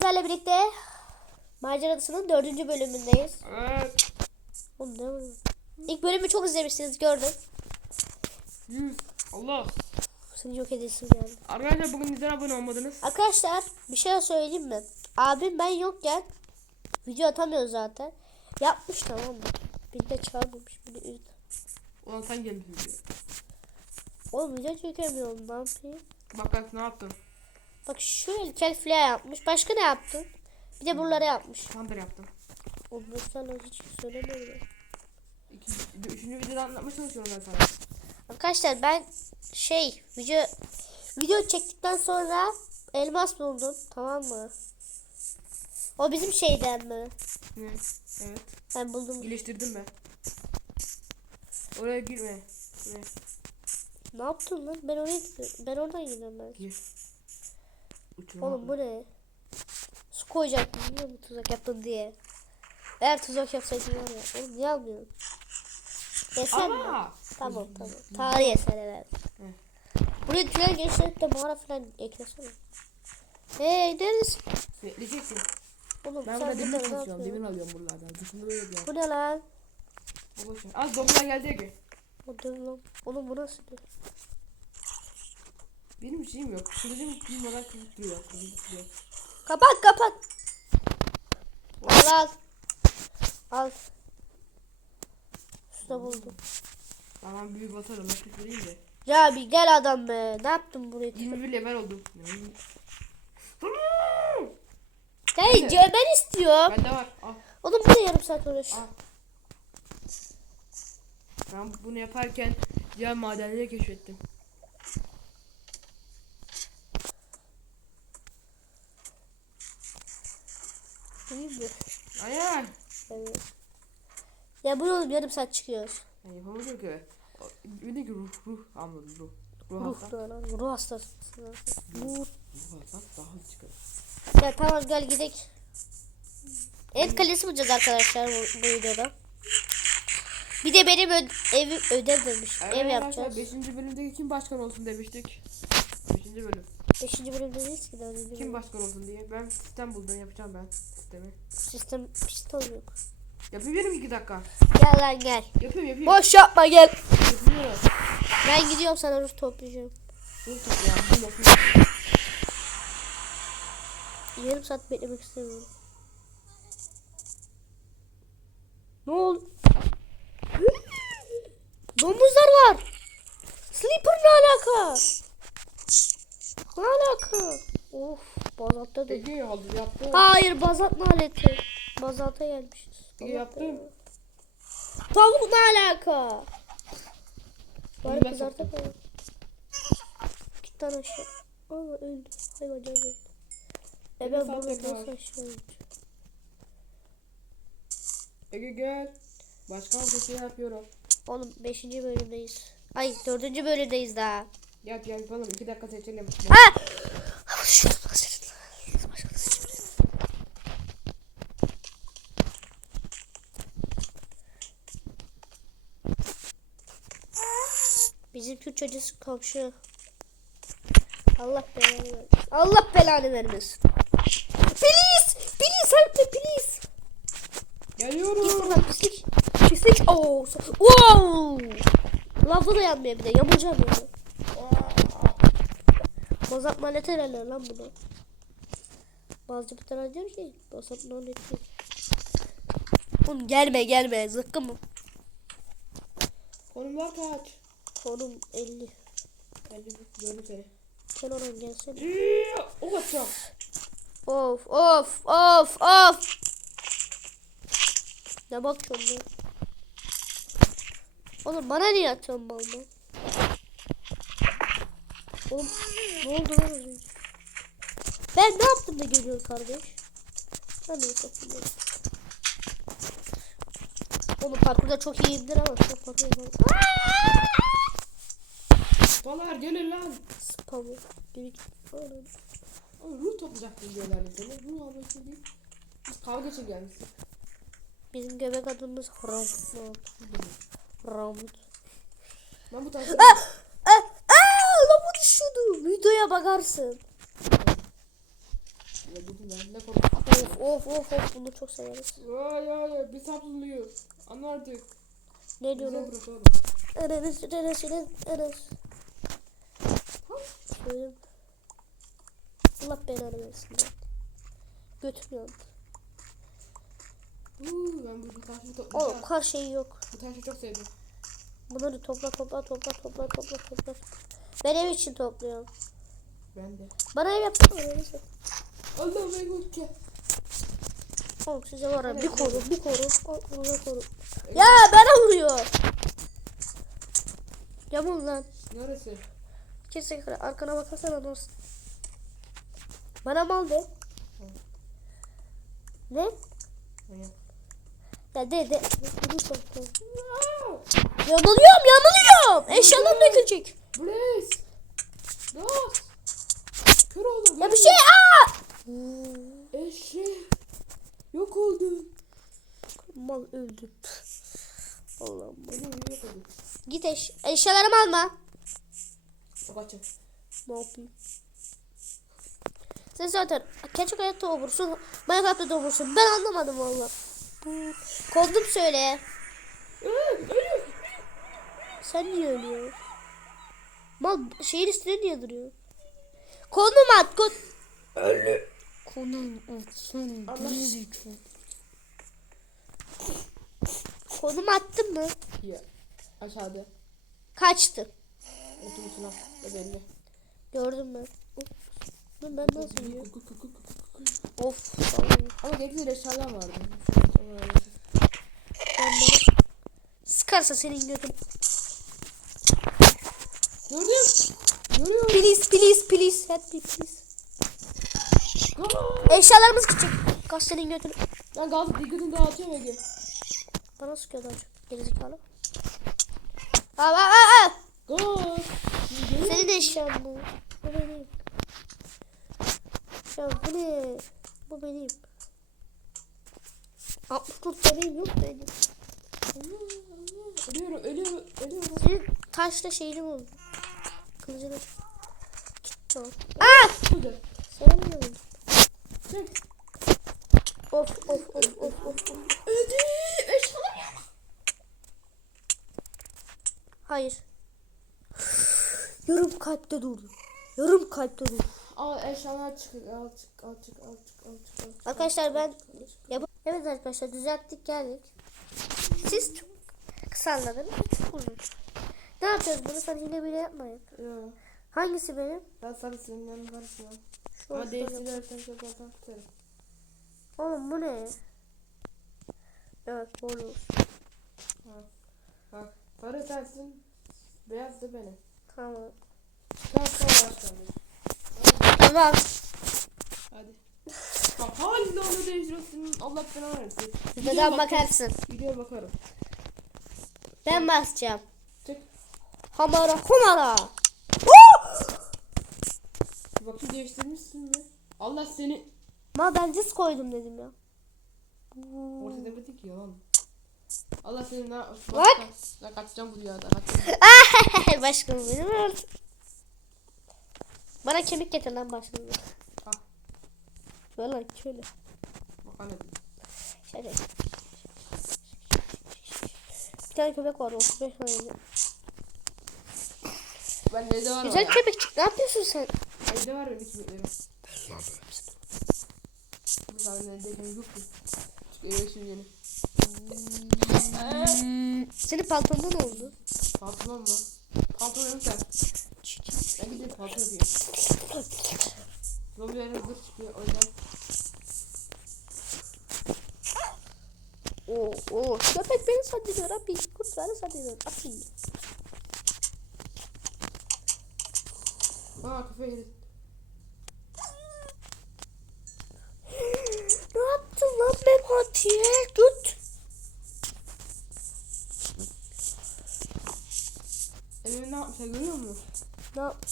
Sizlerle birlikte Macera Adası'nın dördüncü bölümündeyiz. Evet. Oğlum ne var? İlk bölümü çok izlemişsiniz gördüm. Allah. Seni yok edesim geldi. Arkadaşlar bugün neden abone olmadınız? Arkadaşlar bir şey söyleyeyim mi? Abim ben yokken video atamıyor zaten. Yapmış tamam mı? Bir de çağırmamış. De üzdü. Ulan sen gelmişsin diyor. Oğlum video çekemiyorum ne yapayım? Bak bak ne yaptın? Bak şöyle kel flare yapmış. Başka ne yaptın? Bir de buraları yapmış. Thunder yaptım. Oğlum sen hiç söylemedim. İkinci, üçüncü videoda anlatmaya çalışıyorum ben sana. Arkadaşlar ben şey video video çektikten sonra elmas buldum tamam mı? O bizim şeyden mi? Ne? Evet. Ben buldum. İyileştirdim ben. Oraya girme. Ne? Ne yaptın lan? Ben oraya ben oradan gidiyorum ben. Gir. Uçurma. Oğlum bu ne? Su koyacaktım biliyor musun tuzak yaptın diye. Eğer tuzak yapsaydın var ya. Oğlum niye almıyorsun? Yesen mi? Ama. Tamam tamam. Tarih eseri evet. Hı. Buraya tünel genişletip de mağara falan eklesene. Hey neredesin? Bekleyeceksin. Oğlum Ben burada demir yapıyorsun? Demir alıyorum buralardan. Dışında böyle yapıyorum. Bu ne lan? Boş ver. Az zombiler geldi ya ki. O dur lan. Oğlum bu nasıl bir? Benim şeyim yok. Kılıcım numara kılıç. Kılıç diyor. Kapat kapat. Al al. Al. Usta buldum. Tamam büyük batarım. Ben küfüreyim de. Ya bir gel adam be. Ne yaptın buraya? 21 level oldum. Hey ben istiyorum. Bende var. Al. Oğlum bu ne yarım saat uğraş. Al. Ben bunu yaparken diğer madenleri keşfettim. Mi? Aynen. Evet. Ya bu oğlum yarım saat çıkıyor. Ben yapamadım ki. Bir de ki ruh, ruh anladım ruh. Ruh, Ruh hasta. lan. Ruh hastası. Ruh. Ruh hasta daha hızlı çıkar. Ya tamam gel gidelim. Ev kalesi bulacağız arkadaşlar bu, bu videoda. Bir de benim ö- evi ödev demiş. Ev yapacağız. 5. bölümdeki kim başkan olsun demiştik. 5. bölüm. Beşinci bölümde değiliz ki dördüncü Kim başkan olsun diye. Ben sistem buldum yapacağım ben sistemi. Sistem piston yok. Yapıyorum 2 dakika. Gel lan gel. Yapıyorum yapıyorum. Boş yapma gel. Yapıyorum. Ben gidiyorum sana ruh toplayacağım. Ruh toplayalım. Bu yapıyorum. Yarım saat beklemek istemiyorum. Ne oldu? Domuzlar var. Sleeper ne alaka? Ne alaka? Of bazatta da. Ege oldu yaptım. Hayır bazat aleti. Bazata gelmişiz. Ege yaptım. Tavuk ne alaka? Bari kızarta koyalım. İki tane aşağı. Ama öldü. Hayvan canı öldü. E Bir ben bunu nasıl aşağı öldü? Ege gel. Başkan sesi yapıyorum. Oğlum 5. bölümdeyiz. Ay 4. bölümdeyiz daha. Gel yapalım. 2 dakika seçelim. Ha! Bizim Kürt çocuğu komşu. Allah belanı vermesin. Allah belanı vermesin. Please! Please help me please! Git Geliyorum. buradan pislik. Pislik. Oo. Wow. Lafı da yanmıyor bir de. Yamulacağım ya. Bozat malet herhalde lan bunu. Bazı bir tane diyor ki Bozat malet değil. Oğlum gelme gelme zıkkı mı? Konumlar kaç? Konum 50. Bence gördüm seni. Sen oradan gelsene. O atacağım. Of of of of. Ne bakıyorsun lan? Oğlum bana niye atıyorsun mal? Oğlum ne oldu lan? Ben ne yaptım da geliyor kardeş? Ben de yapıyorum. Oğlum parkurda çok iyiyimdir ama çok parkur. Balar gelin lan. İki. Anam. Ama ruh toplayacaktım diyorlardı seni. Ruh için değil. Biz kavga için gelmişsin. Bizim göbek adımız Ramut. Ramut. Ben bu tarz Ah! Ah! Ah! Lan bu düşüyordu. Videoya bakarsın. Ya dedim ben ne. Of of of of bunu çok severiz. Ay ay ay bir saplılıyor. Anla artık. Ne diyorum? Ararız ararız ararız. Şöyle. Allah belanı versin. ya. Götürüyorum. Uuu ben bu, taşı çok Oğlum kar şeyi yok. bu taşı çok sevdim. Bunları topla topla topla topla topla topla. Ben ev için topluyorum. Ben de. Bana ev yapsana. öyleyse. Allah ben korktum. Oğlum size var ya bir koru bir koru. Allah koru. Ya bana vuruyor. Yamul lan. Neresi? Kesin arkana bakarsan olsun. Bana mal de. Ne? Ya de de. Yanılıyorum yanılıyorum. Eşyalarım dökülecek. Blaze. Dost. Kör oldum. Ya bir şey aa. Eşek. Yok oldun. Mal öldü. Allah'ım. Benim yok oldun. Git eş eşyalarımı alma. Kaçın. Ne yapayım? Sen zaten gerçek hayatta olursun. Minecraft'ta da olursun. Ben anlamadım valla. Kodum söyle. Sen niye ölüyorsun? Mal şehir üstüne niye duruyor? Konum at kod. Ölü. Konum atsın. Allah. Konum attın mı? Ya. Aşağıda. Kaçtı. Otobüsüne. Ne belli. Gördüm ben. Lan ben nasıl kuk. Of. Ama gerekli eşyalar vardı. Ben. Sıkarsa senin götün. Gördüm. Görüyorum. Please please please. Help me please. Eşyalarımız gidecek. Kaç senin götünü. Ben gazı dikkatini dağıtıyorum Ege. Bana sıkıyor daha çok. Gerizekalı. Aa aa aa. aa. Gaz. Senin eşyan bu. Bu benim. Ya bu ne? Bu benim. 60 benim yok benim. Ölüyorum, ölüyorum, ölüyorum. Senin taşla şeyini oldu. Kılıcını. Gitti o. Aa! Burada. Sen mi öldün? Çek. Of of of of of. Öldü. Eşyalar ya. Hayır. Yarım kalpte durdu. Yarım kalpte durdu. Al eşyalar çık. Al çık, al çık, al çık, al çık, al çık. Arkadaşlar ben ya bu- evet arkadaşlar düzelttik geldik. Siz çok kısa anladınız. Çok uzun. Ne yapacağız bunu sen hile bile yapmayın. Ya. Hangisi benim? Ben sana senin yanına karışmam. Şu Ama değiştirirsen çok zaten tutarım. Oğlum bu ne? Evet bonus. Bak. Sarı sensin. Beyaz da benim. Tamam. Çıkar sonra başlayalım. Tamam. Hadi. Hala onu değiştiriyorsun. Allah belanı versin. Videodan bakarsın. Videoya bakarım. Ben basacağım. Çık. Hamara humara. Bakayım değiştirmişsin mi? Allah seni. Ma ben diz koydum dedim ya. Orta demedik ki yalan. Allah seni ne Bak. Ne kaçacağım bu. Kaçacağım. Başkanım benim öldü. Bana kemik getir lan başkanım. Ah. Lan şöyle. Bak anne. Şöyle. Bir tane köpek var 35 tane. Ben evde var Güzel köpekçik ne yapıyorsun sen? Evde var benim köpeklerim. Bu sahne evdeyken yok ki. Eve şimdi yeni. Senin pantolonun ne oldu? Pantolon mu? Pantolon yok sen. Ben gidip pantolon yapayım. Zombilerin hızlı çıkıyor o yüzden. Oo, oo. Köpek beni sandırıyor abi. Kurt beni sandırıyor abi. Aa kafaya yedi. ne yaptın lan Memati'ye? Tut. Elimi ne yapmışlar görüyor musun? Ne yap?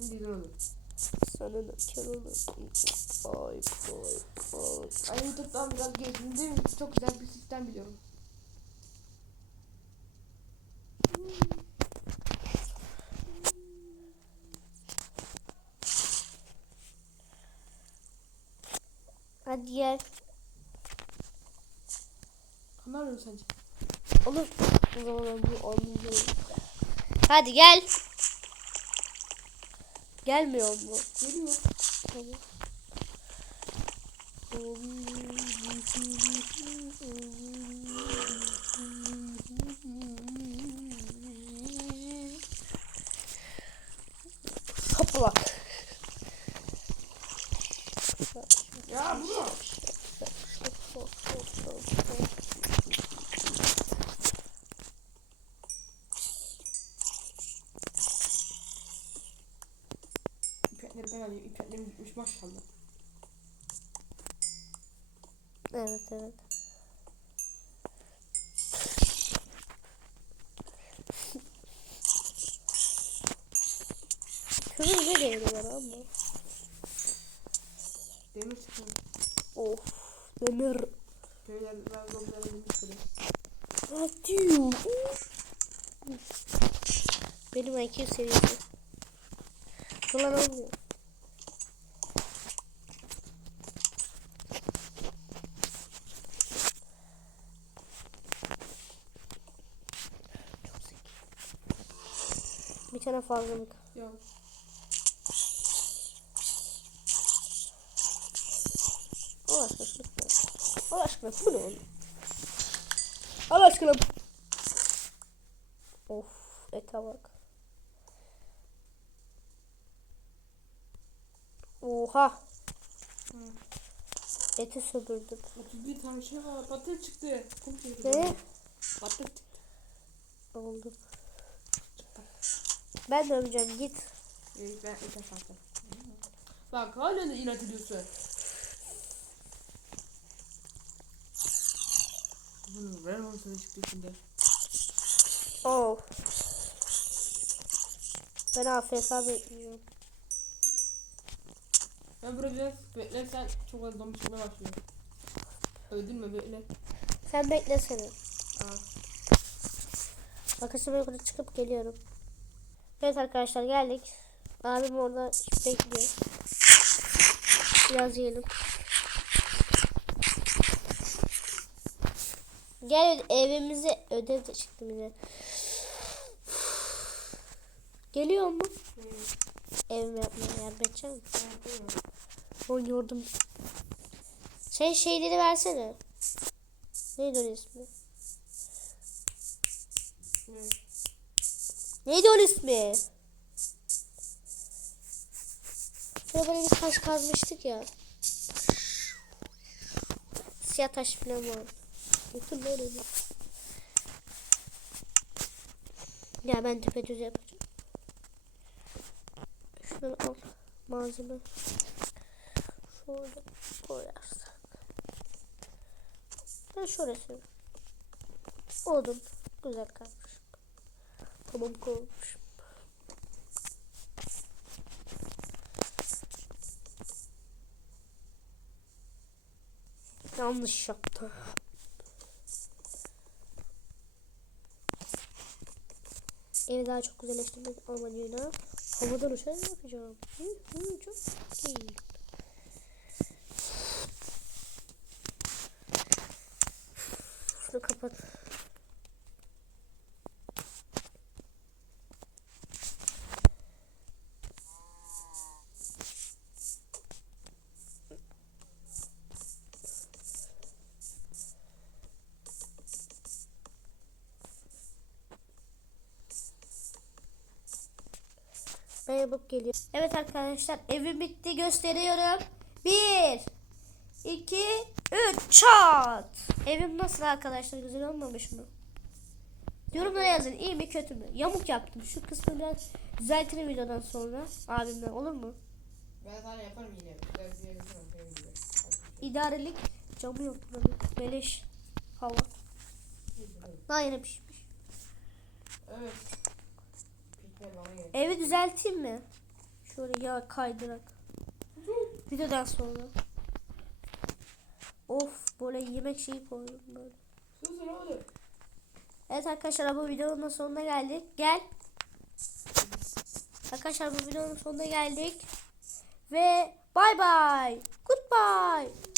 Dur oğlum. Sana da kör olur. Ay ay ay. Ben YouTube'dan biraz gezdim değil mi? Çok güzel bir sistem biliyorum. Hadi gel. Ne yapıyorsun sence? Olur. O zaman bu olmuyor. Hadi gel. Gelmiyor mu? Geliyor. Tamam. Hopla. Evet. Kömür ne değeri var ama? Demir çıkıyor. Of demir. Köyler zombilerin demir çıkıyor. Radyo. Benim IQ seviyesi. Ulan olmuyor. Tane fazlalık. Ya. Allah aşkına. Allah aşkına bu ne oğlum? Allah aşkına. Of ete bak. Oha. Eti sömürdüm. 31 tane şey var. Patates çıktı. Kum çıktı. Ne? Patates çıktı. Oldu. Ben de öleceğim git. Ben ete sattım. Bak hala da inat ediyorsun. Bunu ver onu sana çıktı içinde. Oh. Ben AFK bekliyorum. Ben burada biraz beklersen çok az zombi çıkmaya başlıyor. Öldün mü bekle. Sen beklesene. Aa. Arkadaşlar ben yukarı çıkıp geliyorum. Evet arkadaşlar geldik. Abim orada bekliyor. Biraz yiyelim. Gel evimize ödev de çıktı bize. Geliyor mu? Hmm. Evimi yapmaya yardım edecek misin? Oynuyordum. Sen şeyleri versene. Neydi onun ismi? Hmm. Neydi onun ismi? Şurada böyle bir taş kazmıştık ya. Siyah taş falan var. Bakın böyle bir. Ya ben düpedüz yapacağım. Şunu al. Malzeme. Şöyle koyarsak. Ben şöyle söyleyeyim. Odun. Güzel kalmış. Tamam koymuş. Yanlış yaptım. Evi daha çok güzelleştirmek amacıyla havadan uçarak yapacağım. Hı, hı, çok iyi. Şunu kapat. Ben yapıp geliyorum. Evet arkadaşlar evim bitti gösteriyorum. Bir, iki, üç, çat. Evim nasıl arkadaşlar güzel olmamış mı? Yorumlara yazın iyi mi kötü mü? Yamuk yaptım. Şu kısmı biraz düzeltirim videodan sonra abimle olur mu? Ben sana yaparım yine. Güzel bir yere yaparım. benim gibi. İdarelik camı yok buranın. Beleş hava. Daha yeni pişmiş. Evet. Evi düzelteyim mi? Yağ kaydırak. Videodan sonra. Of böyle yemek şeyi koydum böyle. Evet arkadaşlar bu videonun sonuna geldik. Gel. Arkadaşlar bu videonun sonuna geldik. Ve bay bay. Good